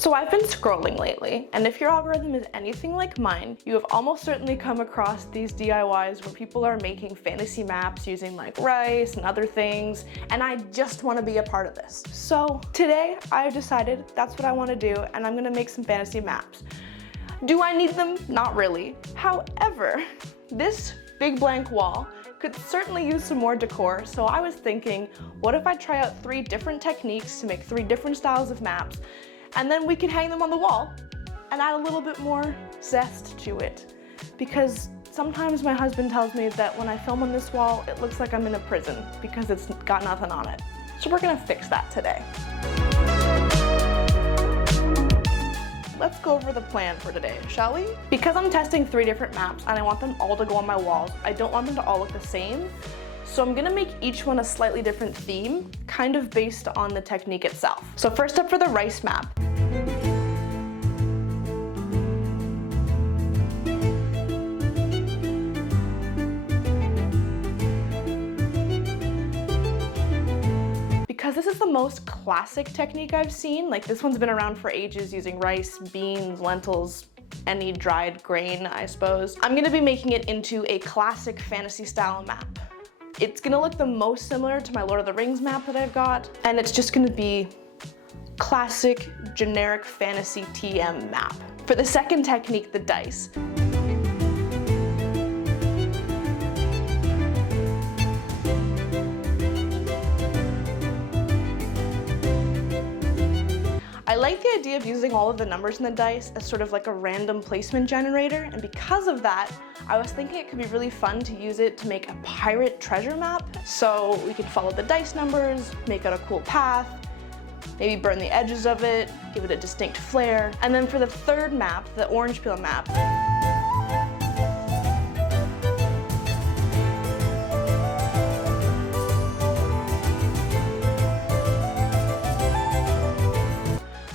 So I've been scrolling lately, and if your algorithm is anything like mine, you have almost certainly come across these DIYs where people are making fantasy maps using like rice and other things, and I just want to be a part of this. So today I've decided that's what I want to do, and I'm gonna make some fantasy maps. Do I need them? Not really. However, this big blank wall could certainly use some more decor, so I was thinking, what if I try out 3 different techniques to make 3 different styles of maps, and then we can hang them on the wall and add a little bit more zest to it. Because sometimes my husband tells me that when I film on this wall, it looks like I'm in a prison because it's got nothing on it. So we're gonna fix that today. Let's go over the plan for today, shall we? Because I'm testing 3 different maps and I want them all to go on my walls, I don't want them to all look the same. So I'm gonna make each one a slightly different theme, kind of based on the technique itself. So first up for the rice map. Because this is the most classic technique I've seen, like this one's been around for ages using rice, beans, lentils, any dried grain, I suppose. I'm gonna be making it into a classic fantasy style map. It's gonna look the most similar to my Lord of the Rings map that I've got, and it's just gonna be classic, generic fantasy TM map. For the second technique, the dice. I like the idea of using all of the numbers in the dice as sort of like a random placement generator, and because of that, I was thinking it could be really fun to use it to make a pirate treasure map. So we could follow the dice numbers, make it a cool path, maybe burn the edges of it, give it a distinct flair. And then for the third map, the orange peel map,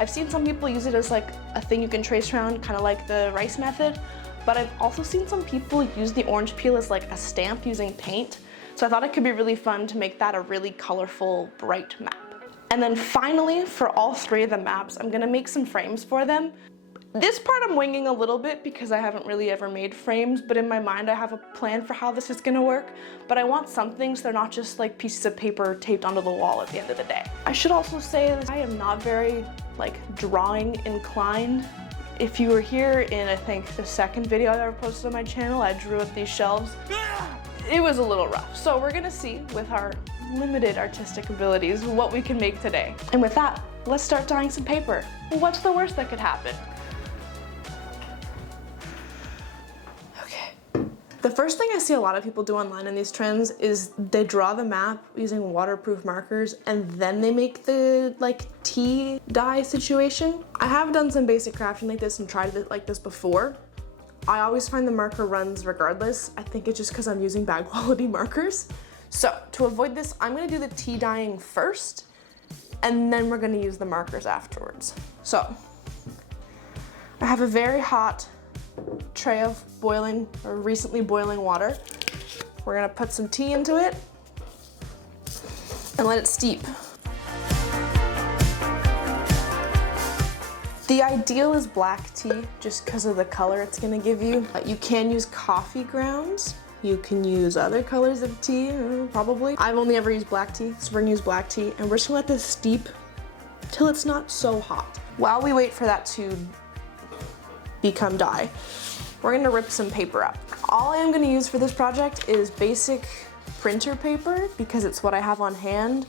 I've seen some people use it as like a thing you can trace around, kind of like the rice method, but I've also seen some people use the orange peel as like a stamp using paint. So I thought it could be really fun to make that a really colorful, bright map. And then finally, for all 3 of the maps, I'm gonna make some frames for them. This part I'm winging a little bit because I haven't really ever made frames, but in my mind I have a plan for how this is gonna work. But I want something so they're not just like pieces of paper taped onto the wall at the end of the day. I should also say that I am not very drawing inclined. If you were here in, I think, the second video I ever posted on my channel, I drew up these shelves. It was a little rough. So we're gonna see with our limited artistic abilities what we can make today. And with that, let's start dyeing some paper. What's the worst that could happen? The first thing I see a lot of people do online in these trends is they draw the map using waterproof markers and then they make the tea dye situation. I have done some basic crafting like this and tried it like this before. I always find the marker runs regardless. I think it's just because I'm using bad quality markers. So to avoid this, I'm gonna do the tea dyeing first and then we're gonna use the markers afterwards. So I have a very hot tray of boiling or recently boiling water. We're gonna put some tea into it and let it steep. The ideal is black tea just because of the color it's gonna give you. You can use coffee grounds. You can use other colors of tea, probably. I've only ever used black tea, so we're gonna use black tea and we're just gonna let this steep till it's not so hot. While we wait for that to become dye, we're gonna rip some paper up. All I am gonna use for this project is basic printer paper because it's what I have on hand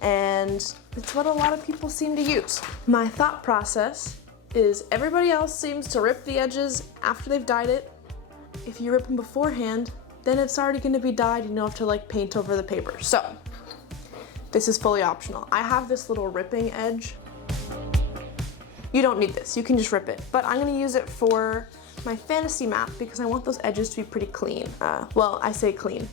and it's what a lot of people seem to use. My thought process is everybody else seems to rip the edges after they've dyed it. If you rip them beforehand, then it's already gonna be dyed, you don't have to paint over the paper. So, this is fully optional. I have this little ripping edge. You don't need this, you can just rip it. But I'm gonna use it for my fantasy map because I want those edges to be pretty clean. Well, I say clean,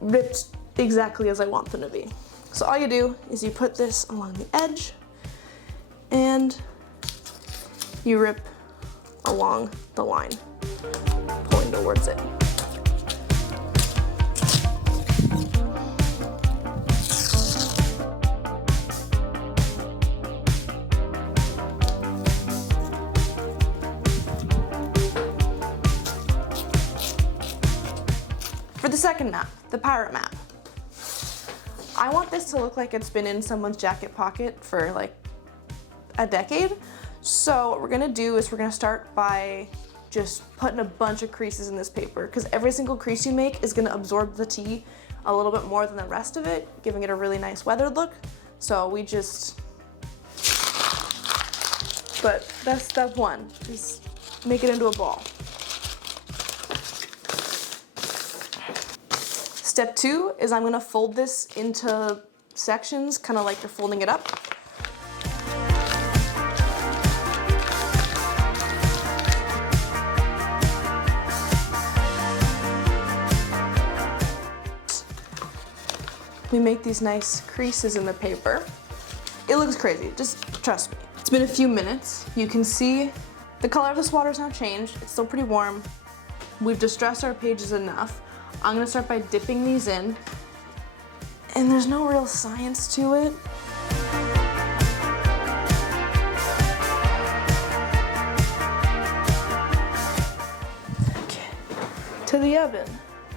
ripped exactly as I want them to be. So all you do is you put this along the edge and you rip along the line, pulling towards it. second map, the pirate map. I want this to look like it's been in someone's jacket pocket for like a decade. So what we're gonna do is we're gonna start by just putting a bunch of creases in this paper, because every single crease you make is gonna absorb the tea a little bit more than the rest of it, giving it a really nice weathered look. So we just, but that's step one, is make it into a ball. Step two is I'm gonna fold this into sections, kind of like you're folding it up. We make these nice creases in the paper. It looks crazy, just trust me. It's been a few minutes. You can see the color of this water's now changed. It's still pretty warm. We've distressed our pages enough. I'm gonna start by dipping these in, and there's no real science to it. Okay, to the oven.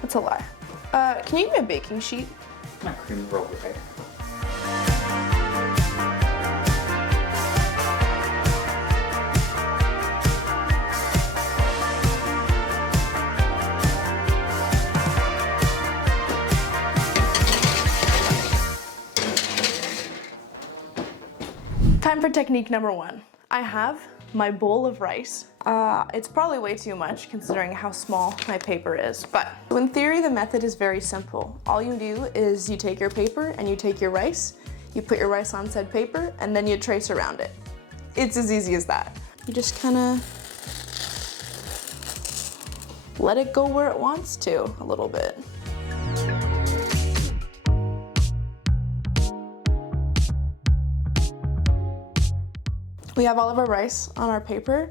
That's a lie. Can you give me a baking sheet? My cream roll right. Time for technique number one. I have my bowl of rice. It's probably way too much considering how small my paper is, but in theory the method is very simple. All you do is you take your paper and you take your rice, you put your rice on said paper, and then you trace around it. It's as easy as that. You just kind of let it go where it wants to a little bit. We have all of our rice on our paper,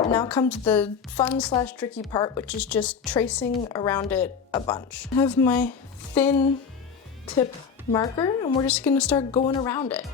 and now comes the fun/tricky part, which is just tracing around it a bunch. I have my thin tip marker, and we're just gonna start going around it.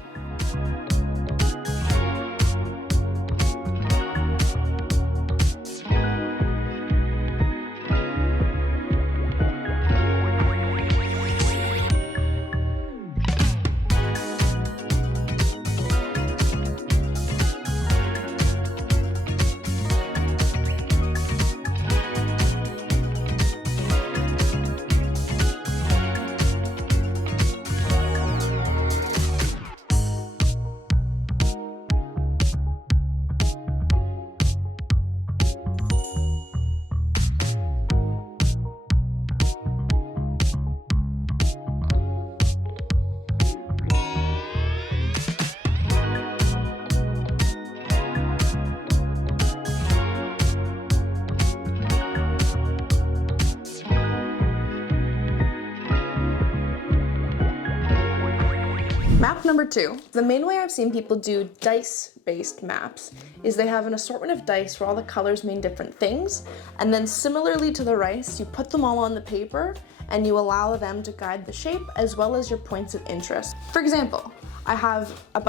Map number two. The main way I've seen people do dice-based maps is they have an assortment of dice where all the colors mean different things, and then similarly to the rice, you put them all on the paper and you allow them to guide the shape as well as your points of interest. For example, I have a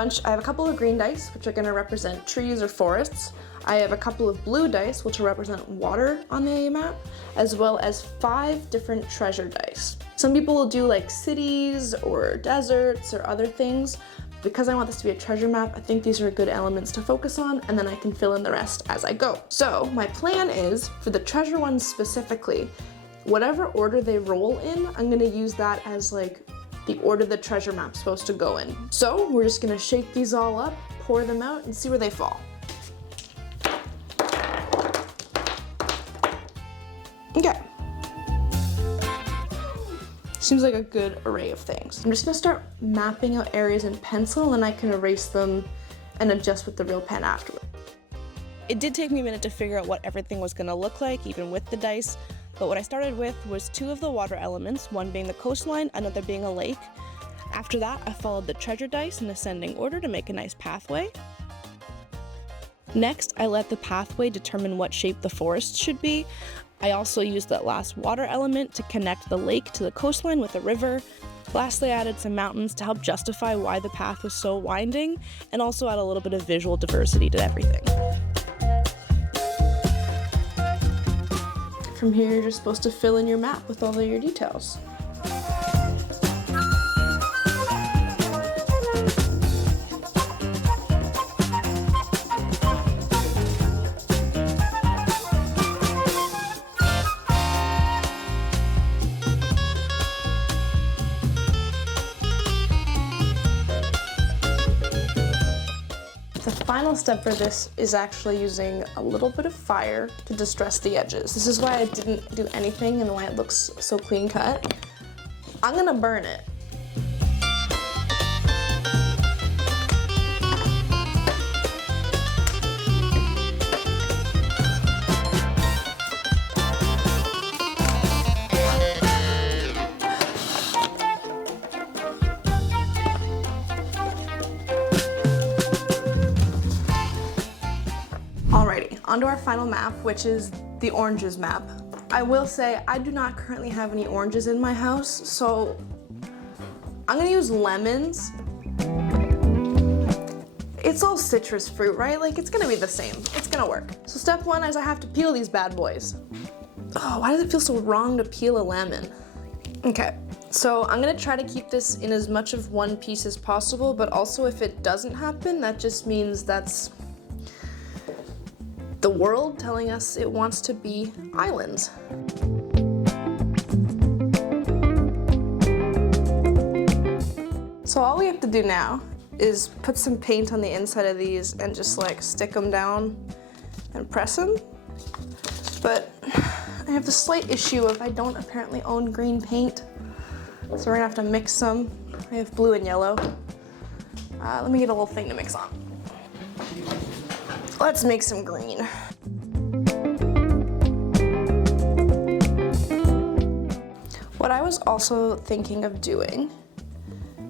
couple of green dice, which are gonna represent trees or forests. I have a couple of blue dice, which will represent water on the map, as well as 5 different treasure dice. Some people will do like cities or deserts or other things. Because I want this to be a treasure map, I think these are good elements to focus on, and then I can fill in the rest as I go. So my plan is, for the treasure ones specifically, whatever order they roll in, I'm gonna use that as like the order the treasure map's supposed to go in. So we're just gonna shake these all up, pour them out, and see where they fall. Okay. Seems like a good array of things. I'm just gonna start mapping out areas in pencil, and then I can erase them and adjust with the real pen afterward. It did take me a minute to figure out what everything was gonna look like, even with the dice, but what I started with was 2 of the water elements, one being the coastline, another being a lake. After that, I followed the treasure dice in ascending order to make a nice pathway. Next, I let the pathway determine what shape the forest should be. I also used that last water element to connect the lake to the coastline with a river. Lastly, I added some mountains to help justify why the path was so winding, and also add a little bit of visual diversity to everything. from here, you're just supposed to fill in your map with all of your details. The final step for this is actually using a little bit of fire to distress the edges. This is why I didn't do anything and why it looks so clean cut. I'm gonna burn it. Alrighty, onto our final map, which is the oranges map. I will say I do not currently have any oranges in my house, so I'm gonna use lemons. It's all citrus fruit, right? Like, it's gonna be the same. It's gonna work. So step one is I have to peel these bad boys. Oh, why does it feel so wrong to peel a lemon? Okay, so I'm gonna try to keep this in as much of one piece as possible, but also if it doesn't happen, that just means that's the world telling us it wants to be islands. So all we have to do now is put some paint on the inside of these and just like stick them down and press them. But I have the slight issue of I don't apparently own green paint, so we're gonna have to mix some. I have blue and yellow. Let me get a little thing to mix on. Let's make some green. What I was also thinking of doing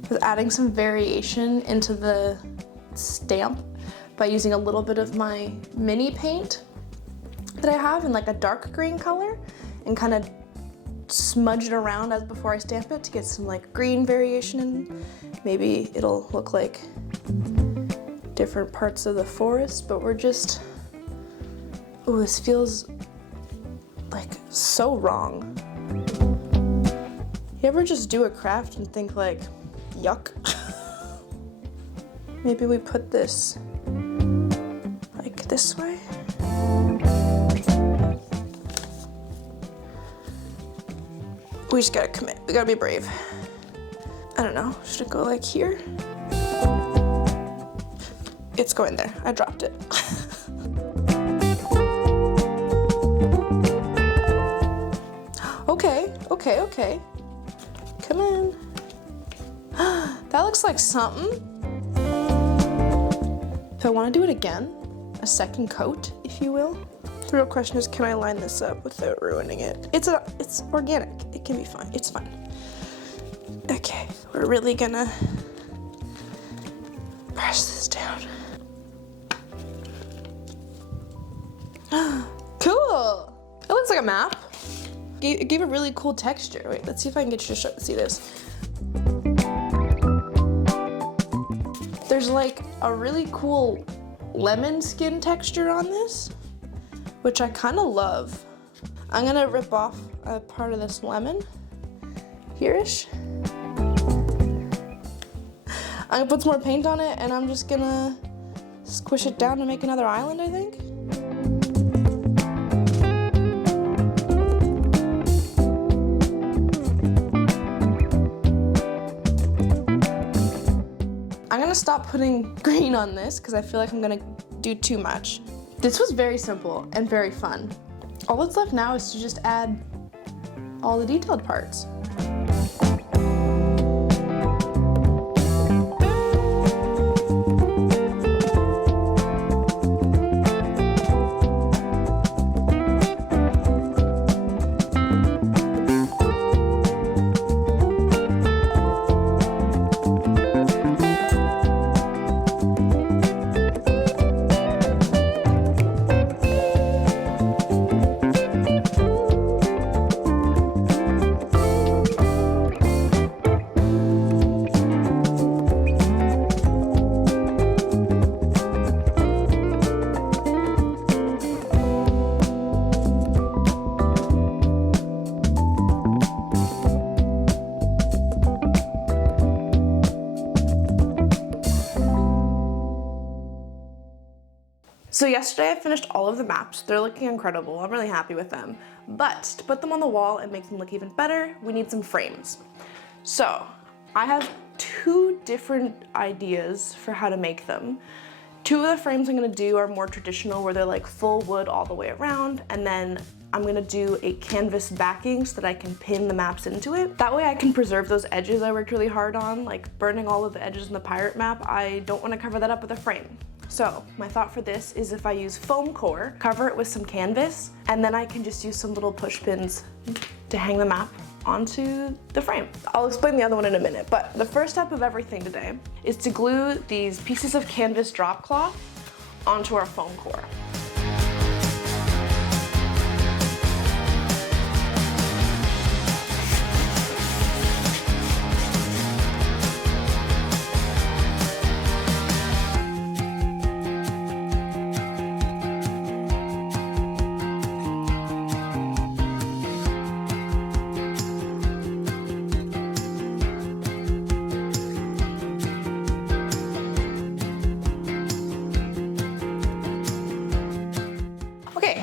was adding some variation into the stamp by using a little bit of my mini paint that I have in like a dark green color and kind of smudge it around as before I stamp it to get some like green variation in. Maybe it'll look like different parts of the forest, but we're just, oh, this feels like so wrong. You ever just do a craft and think like, yuck? Maybe we put this like this way. We just gotta commit, we gotta be brave. I don't know, should it go like here? It's going there. I dropped it. Okay. Come on. That looks like something. If I want to do it again, a second coat, if you will. The real question is, can I line this up without ruining it? It's organic. It can be fine. It's fine. Okay, we're really gonna press this down. Cool! It looks like a map. It gave a really cool texture. Wait, let's see if I can get you to see this. There's like a really cool lemon skin texture on this, which I kind of love. I'm gonna rip off a part of this lemon, here-ish. I'm gonna put some more paint on it and I'm just gonna squish it down to make another island, I think. I'm gonna stop putting green on this because I feel like I'm gonna do too much. This was very simple and very fun. All that's left now is to just add all the detailed parts. So yesterday I finished all of the maps. They're looking incredible. I'm really happy with them. But to put them on the wall and make them look even better, we need some frames. So I have 2 different ideas for how to make them. 2 of the frames I'm gonna do are more traditional, where they're like full wood all the way around, and then I'm gonna do a canvas backing so that I can pin the maps into it. That way I can preserve those edges I worked really hard on, like burning all of the edges in the pirate map. I don't wanna cover that up with a frame. So my thought for this is if I use foam core, cover it with some canvas, and then I can just use some little push pins to hang the map onto the frame. I'll explain the other one in a minute, but the first step of everything today is to glue these pieces of canvas drop cloth onto our foam core.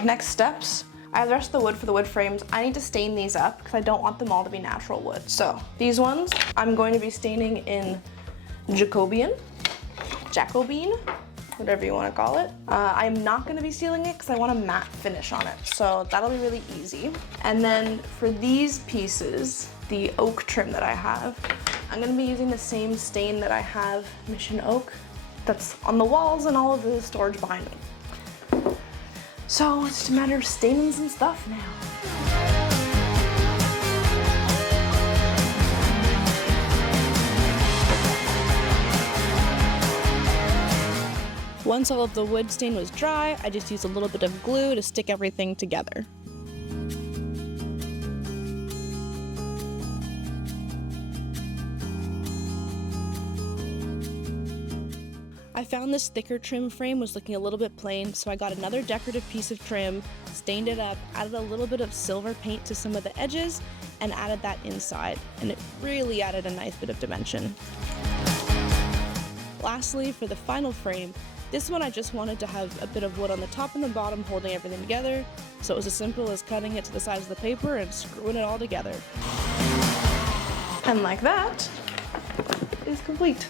Next steps, I have the rest of the wood for the wood frames. I need to stain these up because I don't want them all to be natural wood. So these ones I'm going to be staining in Jacobean, whatever you want to call it. I'm not going to be sealing it because I want a matte finish on it. So that'll be really easy. And then for these pieces, the oak trim that I have, I'm going to be using the same stain that I have, Mission Oak, that's on the walls and all of the storage behind me. So it's just a matter of staining some stuff now. Once all of the wood stain was dry, I just used a little bit of glue to stick everything together. I found this thicker trim frame was looking a little bit plain, so I got another decorative piece of trim, stained it up, added a little bit of silver paint to some of the edges, and added that inside, and it really added a nice bit of dimension. Lastly, for the final frame, this one I just wanted to have a bit of wood on the top and the bottom holding everything together, so it was as simple as cutting it to the size of the paper and screwing it all together. And like that, it is complete.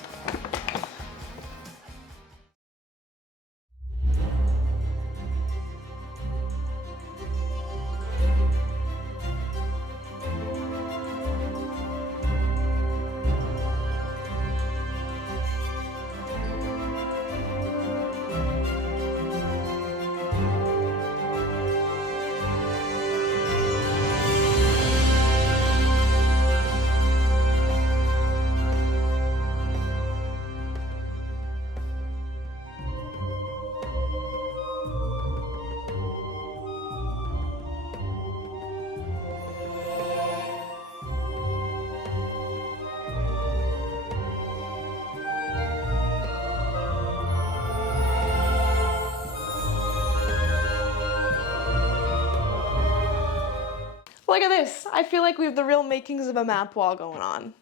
Look at this. I feel like we have the real makings of a map wall going on.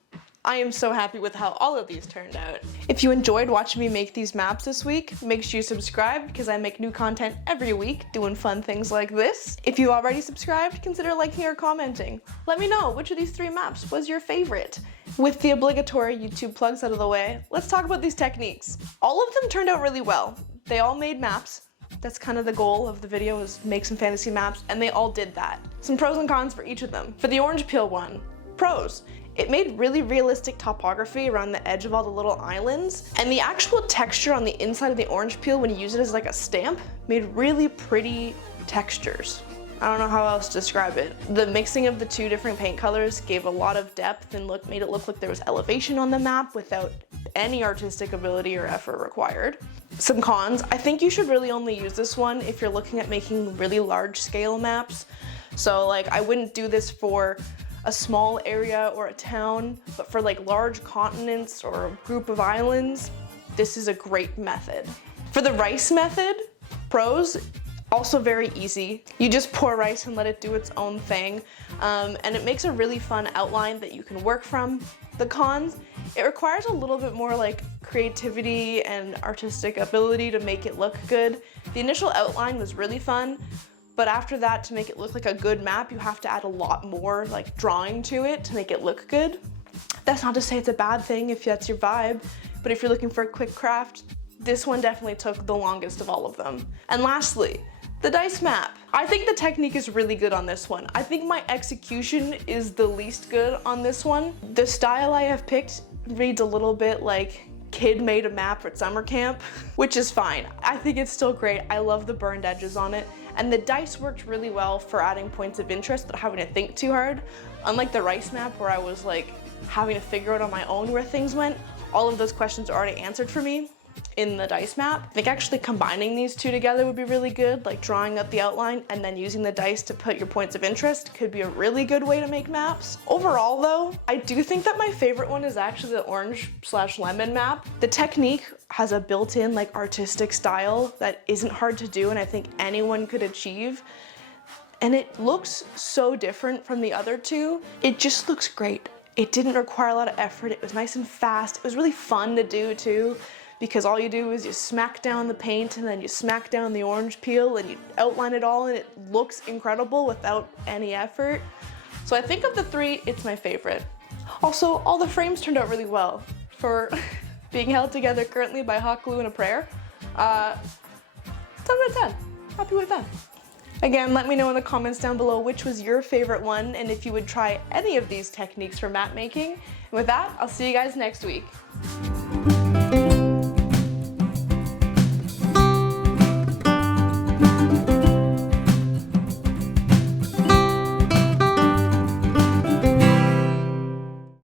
I am so happy with how all of these turned out. If you enjoyed watching me make these maps this week, make sure you subscribe because I make new content every week doing fun things like this. If you already subscribed, consider liking or commenting. Let me know which of these 3 maps was your favorite. With the obligatory YouTube plugs out of the way, let's talk about these techniques. All of them turned out really well. They all made maps. That's kind of the goal of the video, is make some fantasy maps, and they all did that. Some pros and cons for each of them. For the orange peel one, pros. It made really realistic topography around the edge of all the little islands, and the actual texture on the inside of the orange peel when you use it as like a stamp made really pretty textures. I don't know how else to describe it. The mixing of the 2 different paint colors gave a lot of depth and made it look like there was elevation on the map without any artistic ability or effort required. Some cons, I think you should really only use this one if you're looking at making really large scale maps. So like I wouldn't do this for a small area or a town, but for like large continents or a group of islands, this is a great method. For the rice method, pros, also very easy. You just pour rice and let it do its own thing, and it makes a really fun outline that you can work from. The cons, It requires a little bit more like creativity and artistic ability to make it look good. The initial outline was really fun, but after that, to make it look like a good map, you have to add a lot more like drawing to it to make it look good. That's not to say it's a bad thing if that's your vibe, but if you're looking for a quick craft, this one definitely took the longest of all of them. And lastly, the dice map. I think the technique is really good on this one. I think my execution is the least good on this one. The style I have picked reads a little bit like kid made a map at summer camp, which is fine. I think it's still great. I love the burned edges on it. And the dice worked really well for adding points of interest without having to think too hard. Unlike the rice map where I was like having to figure out on my own where things went, all of those questions are already answered for me in the dice map. I think actually combining these two together would be really good, like drawing up the outline and then using the dice to put your points of interest could be a really good way to make maps. Overall though, I do think that my favorite one is actually the orange/lemon map. The technique has a built-in like artistic style that isn't hard to do and I think anyone could achieve. And it looks so different from the other two. It just looks great. It didn't require a lot of effort. It was nice and fast. It was really fun to do too, because all you do is you smack down the paint and then you smack down the orange peel and you outline it all and it looks incredible without any effort. So I think of the three, it's my favorite. Also, all the frames turned out really well for being held together currently by hot glue and a prayer. 10 out of 10, happy with that. Again, let me know in the comments down below which was your favorite one and if you would try any of these techniques for map making. And with that, I'll see you guys next week.